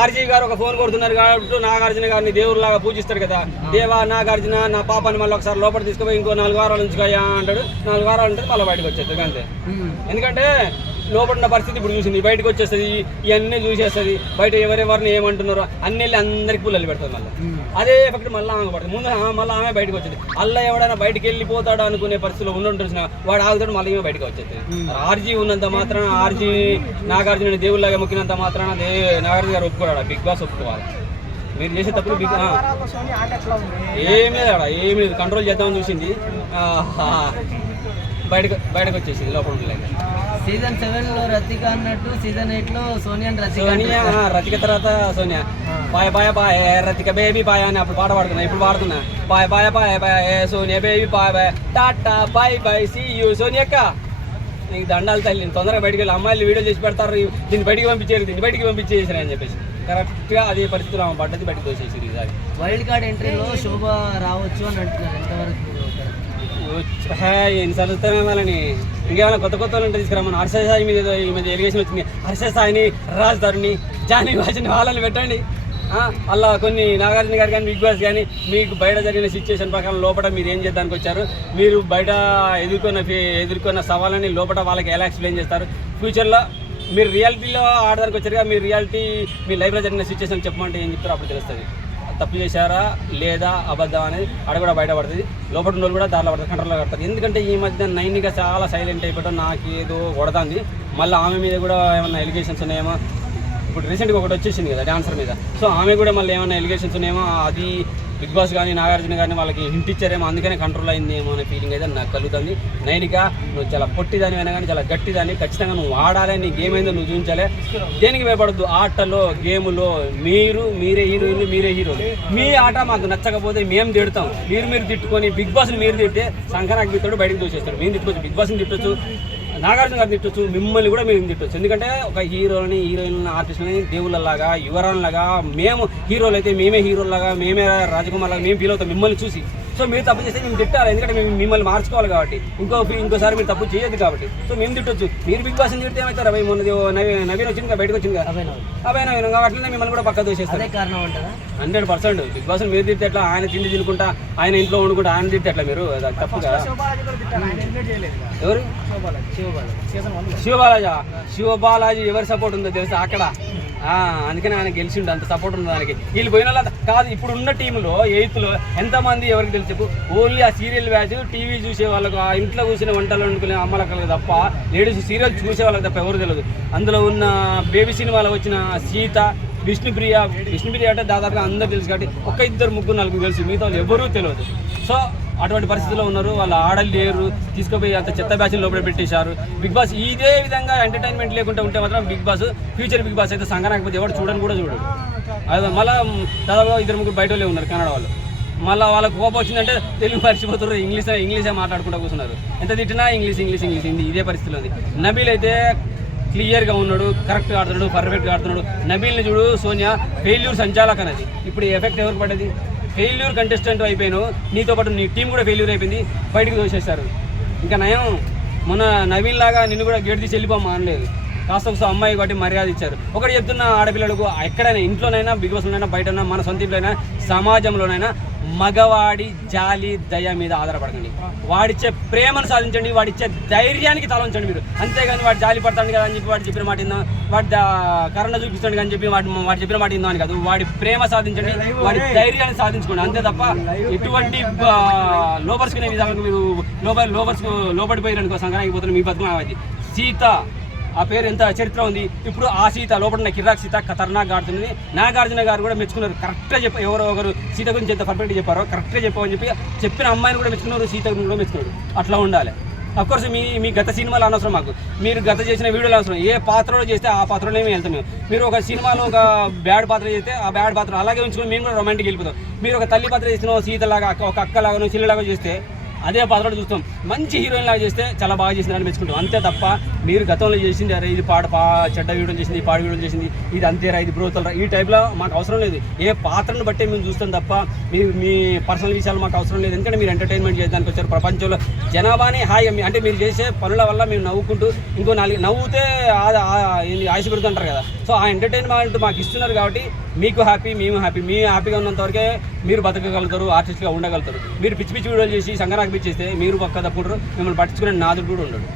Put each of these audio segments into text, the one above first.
RG గారు ఒక phone కొడుతున్నారు కాబట్టి నాగార్జున గారిని దేవుడిలాగా పూజిస్తారు కదా. దేవా నాగార్జున నా పాపాన్ని మళ్ళీ ఒకసారి లోపల తీసుకుపోయి ఇంకో 4 వారాల నుంచి అంటాడు. 4 వారాలు అంటే మళ్ళీ బయటకు వచ్చేస్తుంది అంతే. ఎందుకంటే లోపల ఉన్న పరిస్థితి ఇప్పుడు చూసింది, బయటకు వచ్చేస్తుంది, ఇవన్నీ చూసేస్తుంది. బయట ఎవరెవరిని ఏమంటున్నారో అన్ని వెళ్ళి అందరికి పుల్లలు పెడుతుంది. మళ్ళీ అదే ఎఫెక్ట్ మళ్ళీ ఆమె పడుతుంది. ముందు మళ్ళీ ఆమె బయటకు వచ్చింది. అలా ఎవడైనా బయటకు వెళ్ళిపోతాడు అనుకునే పరిస్థితిలో ఉంటుంటున్నా వాడు ఆగుతాడు, మళ్ళీ ఏమో బయటకు వచ్చేస్తుంది. ఆర్జీ ఉన్నంత మాత్రాన, ఆర్జీ నాగార్జున దేవుళ్ళగా మొక్కినంత మాత్రాన నాగార్జున గారు ఒప్పుకోరాడు, బిగ్ బాస్ ఒప్పుకోవాలి. మీరు చేసే తప్పుడు ఏమీ లేదు, కంట్రోల్ చేద్దామని చూసింది, బయటకు వచ్చేసింది లోపల ఉండలేక. సీజన్ 7 లో రతిక అన్నట్టు సీజన్ 8 లో సోనియా రతిక తర్వాత Sonia bye bye bye Ratika baby bye అని అప్పుడు పాట పాడుతున్నా, ఇప్పుడు పాడుతున్నా bye bye bye bye Sonia baby bye bye tata bye bye see you సోనియక్క. నీకు దండాలు తల్లి, తొందరగా బయటికి వెళ్ళి అమ్మాయిలు వీడియో చేసి పెడతారు, దీన్ని బయటికి పంపించేసారు అని చెప్పేసి కరెక్ట్గా అదే పరిస్థితులు ఆమె పడ్డది, బయటకు తోసేసారు. ఈసారి వైల్డ్ కార్డ్ ఎంట్రీలో శోభ రావచ్చు అని అంటున్నారు, ఎంతవరకు? ఎన్నిసార్లు వస్తామే వాళ్ళని, ఇంకేమైనా కొత్త వాళ్ళు తీసుకురామని. హర్ష సాయి మీద ఏదో ఈ మధ్య ఎలిగేషన్ వచ్చింది. హర్ష సాయిని, రాజ్ తరుణ్ని, జానీ వాచిని వాళ్ళని పెట్టండి. అలా కొన్ని నాగార్జున గారు కానీ బిగ్ బాస్ కానీ మీకు బయట జరిగిన సిచ్యువేషన్ ప్రకారం లోపల మీరు ఏం చేద్దానికి వచ్చారు, మీరు బయట ఎదుర్కొన్న సవాళ్ళని లోపల వాళ్ళకి ఎలా ఎక్స్ప్లెయిన్ చేస్తారు, ఫ్యూచర్లో మీరు రియాలిటీలో ఆడడానికి వచ్చారుగా, మీరు రియాలిటీ మీ లైఫ్లో జరిగిన సిచ్యువేషన్ చెప్పమంటే ఏం చెప్తారో అప్పుడు తెలుస్తుంది. తప్పు చేశారా లేదా అబద్ధం అనేది అక్కడ కూడా బయటపడుతుంది. లోపల ఉన్న కూడా దారిలో పడుతుంది, కంట్రోల్లో పడతారు. ఎందుకంటే ఈ మధ్య నైన్గా చాలా సైలెంట్ అయిపోవడం నాకు ఏదో కొడుతుంది. మళ్ళీ ఆమె మీద కూడా ఏమన్నా ఎలిగేషన్స్ ఉన్నాయేమో, ఇప్పుడు రీసెంట్గా ఒకటి వచ్చేసింది కదా డాన్సర్ మీద, సో ఆమె కూడా మళ్ళీ ఏమైనా ఎలిగేషన్స్ ఉన్నాయేమో, అది బిగ్ బాస్ కానీ నాగార్జున కానీ వాళ్ళకి హింట్ ఇచ్చారేమో, అందుకనే కంట్రోల్ అయిందేమో అనే ఫీలింగ్ అయితే నాకు కలుగుతుంది. నైనిక నువ్వు చాలా పొట్టిదాని అయినా కానీ చాలా గట్టిదాన్ని, ఖచ్చితంగా నువ్వు ఆడాలి, నీ గేమ్ ఏందో నువ్వు చూపించాలి, దేనికి భయపడద్దు. ఆటలో గేములో మీరే హీరోయిన్లు, మీరే హీరోలు. మీ ఆట మాకు నచ్చకపోతే మేము తిడతాం, మీరు తిట్టుకొని బిగ్ బాస్ని మీరు తిట్టే సంక్రాంతి తిట్టాడు, బయటకు దూసేస్తాడు. మేము తిట్టుకోవచ్చు, బిగ్ బాస్ని తిట్టచ్చు, నాగార్జున గారిని తిట్టచ్చు, మిమ్మల్ని కూడా మేము తిట్టచ్చు. ఎందుకంటే ఒక హీరోని, హీరోయిన్లని, ఆర్టిస్టులని దేవుళ్ళలాగా, యువరాన్లాగా, మేము హీరోలు అయితే మేమే హీరోలాగా, మేమే రాజకుమార్ లాగా మేము ఫీల్ అవుతాం మిమ్మల్ని చూసి. సో మీరు తప్పు చేస్తే మేము తిట్టాలి, ఎందుకంటే మేము మిమ్మల్ని మార్చుకోవాలి కాబట్టి, ఇంకోసారి మీరు తప్పు చేయొద్దు కాబట్టి. సో మేము తిట్టొచ్చు, మీరు బిగ్ బాస్ని తిడితే ఏమవుతారు? అవి మొన్న నవీన్ వచ్చింది, బయటకు వచ్చింది కదా, అభినవీన్ అట్లనే మిమ్మల్ని కూడా పక్క దోసేస్తారు. 100% బిగ్ బాస్ మీరు తిడితే ఎట్లా? ఆయన తిండి తినుకుంటా, ఆయన ఇంట్లో వండుకుంటా, ఆయన తిడితే ఎట్లా? మీరు తప్పు కదా. ఎవరు? శివబాలాజీ ఎవరి సపోర్ట్ ఉందో తెలుసా అక్కడ? అందుకని ఆయన గెలిచిండు, అంత సపోర్ట్ ఉంది దానికి. వీళ్ళు పోయిన వాళ్ళ కాదు, ఇప్పుడు ఉన్న టీంలో 8th లో ఎంతమంది ఎవరికి తెలుసు? ఓన్లీ ఆ సీరియల్ బ్యాచ్, టీవీ చూసే వాళ్ళకు, ఆ ఇంట్లో కూర్చుని వంటలు వండుకునే అమ్మలక్కలకు తప్ప, లేడీస్ సీరియల్ చూసే వాళ్ళకి తప్ప ఎవరు తెలియదు. అందులో ఉన్న బేబీ సినిమాలో వచ్చిన సీత, విష్ణుప్రియ అంటే దాదాపుగా అందరూ తెలుసు కాబట్టి, 1, 2, 3, 4 తెలుసు, మిగతా వాళ్ళు ఎవరూ తెలియదు. సో అటువంటి పరిస్థితుల్లో ఉన్నారు, వాళ్ళు ఆడలేరు, తీసుకుపోయి అంత చెత్త బ్యాచ్ని లోపల పెట్టేశారు. బిగ్ బాస్ ఇదే విధంగా ఎంటర్టైన్మెంట్ లేకుండా ఉంటే మాత్రం big boss, future big boss అయితే సంగరాకపోతే ఎవరు చూడని కూడా చూడడు. అదే మళ్ళీ దాదాపుగా 2-3 బయట వాళ్ళే ఉన్నారు కన్నడ వాళ్ళు. మళ్ళీ వాళ్ళకి కోపం వచ్చిందంటే తెలుగు మర్చిపోతారు, ఇంగ్లీషే మాట్లాడుకుంటూ కూర్చున్నారు. ఎంత తిట్టినా ఇంగ్లీష్ హిందీ ఇదే పరిస్థితిలో ఉంది. నబీల్ అయితే క్లియర్గా ఉన్నాడు, కరెక్ట్గా ఆడుతున్నాడు, పర్ఫెక్ట్గా ఆడుతున్నాడు. నబీల్ని చూడు, సోనియా ఫెయిల్యూర్ సంచాలక్ అనేది. ఇప్పుడు ఎఫెక్ట్ ఎవరికి పడ్డది? ఫెయిల్యూర్ కంటెస్టెంట్ అయిపోయాను, నీతో పాటు నీ టీం కూడా ఫెయిల్యూర్ అయిపోయింది, బయటకు దోసేస్తారు. ఇంకా నయం మొన్న నవీన్ లాగా నిన్ను కూడా గేట్ తీసి వెళ్ళిపోమా అనలేదు, కాస్త అమ్మాయి కాబట్టి మర్యాద ఇచ్చారు. ఒకటి చెప్తున్న ఆడపిల్లలకు, ఎక్కడైనా ఇంట్లోనైనా, బిగ్ బాస్లోనైనా, బయటైనా, మన సొంత ఇంట్లోనైనా, సమాజంలోనైనా మగవాడి జాలి దయ మీద ఆధారపడకండి. వాడిచ్చే ప్రేమను సాధించండి, వాడిచ్చే ధైర్యానికి తలంచండి మీరు. అంతేగాని వాడు జాలి పడతాడు కదా అని చెప్పి వాడు చెప్పిన మాట ఇందాం, వాడి కరుణ చూపిస్తాడు కానీ చెప్పి వాడు చెప్పిన మాట ఇందాం అని కాదు. వాడి ప్రేమ సాధించండి, వాడి ధైర్యాన్ని సాధించుకోండి, అంతే తప్ప ఎటువంటి లోపరుచుకునే విధాలకు మీరు లోపడిపోయారు అనుకో, సంక్రాంతి పోతున్న మీ బతుకు అది. సీత ఆ పేరు ఎంత చరిత్ర ఉంది. ఇప్పుడు ఆ సీత లోపల కిరాక్ సీత ఖతర్నాక్ ఆడుతుంది. నాగార్జున గారు కూడా మెచ్చుకున్నారు, కరెక్ట్గా ఎవరో ఒకరు సీత గురించి ఎంత పర్ఫెక్ట్గా చెప్పారో కరెక్ట్గా చెప్పమని చెప్పిన అమ్మాయిని కూడా మెచ్చుకున్నారు, సీత కూడా మెచ్చుకున్నారు. అట్లా ఉండాలి. అఫ్కోర్స్ మీ గత సినిమాలు అనవసరం, మాకు మీరు గత చేసిన వీడియోలు అవసరం. ఏ పాత్రలో చేస్తే ఆ పాత్రలోనే మేము వెళ్తాం. మీరు ఒక సినిమాలో ఒక బ్యాడ్ పాత్ర చేస్తే ఆ బ్యాడ్ పాత్ర అలాగే ఉంచుకొని మేము కూడా రొమాంటిక్ వెళ్ళిపోతాం. మీరు ఒక తల్లి పాత్ర చేసిన సీతలాగా, ఒక అక్కలాగా, చెల్లిలాగా చేస్తే అదే పాత్రలో చూస్తాం. మంచి హీరోయిన్ లాగా చేస్తే చాలా బాగా చేసిందని మెచ్చుకుంటాం, అంతే తప్ప మీరు గతంలో చేసింది అరే ఇది చెడ్డ వీడియో చేసింది, ఈ పాడు వీడియో చేసింది, ఇది అంతేరా, ఇది బ్రోతలరా, ఈ టైప్లో మాకు అవసరం లేదు. ఏ పాత్రను బట్టే మేము చూస్తాం తప్ప మీ పర్సనల్ విషయాలు మాకు అవసరం లేదు. ఎందుకంటే మీరు ఎంటర్టైన్మెంట్ చేయడానికి వచ్చారు. ప్రపంచంలో జనాభాని హాయ్ అంటే మీరు చేసే పనుల వల్ల మేము నవ్వుకుంటూ ఇంకో నవ్వుతే ఆయుష్ పెడుతుంటారు కదా. సో ఆ ఎంటర్టైన్మెంట్ మాకు ఇస్తున్నారు కాబట్టి మీకు హ్యాపీ, మేము హ్యాపీ. మీ హ్యాపీగా ఉన్నంత వరకే మీరు బతకగలుగుతారు, ఆర్టిస్ట్గా ఉండగలుగుతారు. మీరు పిచ్చి పిచ్చి వీడియోలు చేసి సంగరాకి పిచ్చేస్తే మీరు పక్క తప్పుకుంటారు, మిమ్మల్ని పట్టించుకునే నాదుడు కూడా ఉండడు.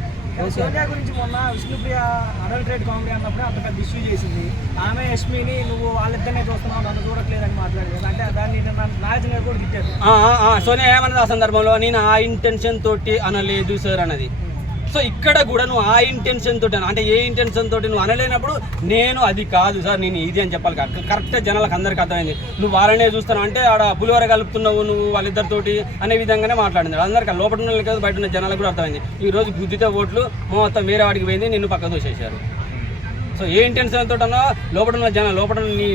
సోనియా గురించి మొన్న విష్ణుప్రియ అడల్ట్రేట్ కామెడీ అన్నప్పుడే అంత పెద్ద ఇష్యూ చేసింది. ఆమె యష్మిని నువ్వు వాళ్ళిద్దరినే చూస్తున్నావు, నన్ను చూడట్లేదని మాట్లాడలేదు. అంటే దాన్ని నాగార్జున గారు కూడా తిట్టారు. సోనియా ఏమన్నది ఆ సందర్భంలో, నేను ఆ ఇంటెన్షన్ తోటి అనలేదు సార్ అన్నది. సో ఇక్కడ కూడా నువ్వు ఆ ఇంటెన్షన్ తోటి అంటే ఏ ఇంటెన్షన్ తోటి నువ్వు అనలేనప్పుడు నేను అది కాదు సార్ నేను ఇది అని చెప్పాలి. కరెక్ట్గా జనాలకు అందరికీ అర్థమైంది. నువ్వు వాళ్ళనే చూస్తాను అంటే ఆడ పులివర కలుపుతున్నావు నువ్వు వాళ్ళిద్దరితోటి అనే విధంగానే మాట్లాడింది. అందరికీ లోపల ఉన్న కాదు బయట ఉన్న జనాలకు కూడా అర్థమైంది. ఈ రోజు గుద్దితే ఓట్లు మొత్తం వేరే వాడికి పోయింది, నిన్ను పక్కకు తోసేశారు. సో ఏ ఇంటెన్షన్ తోటి అన్నా లోపల ఉన్న నీ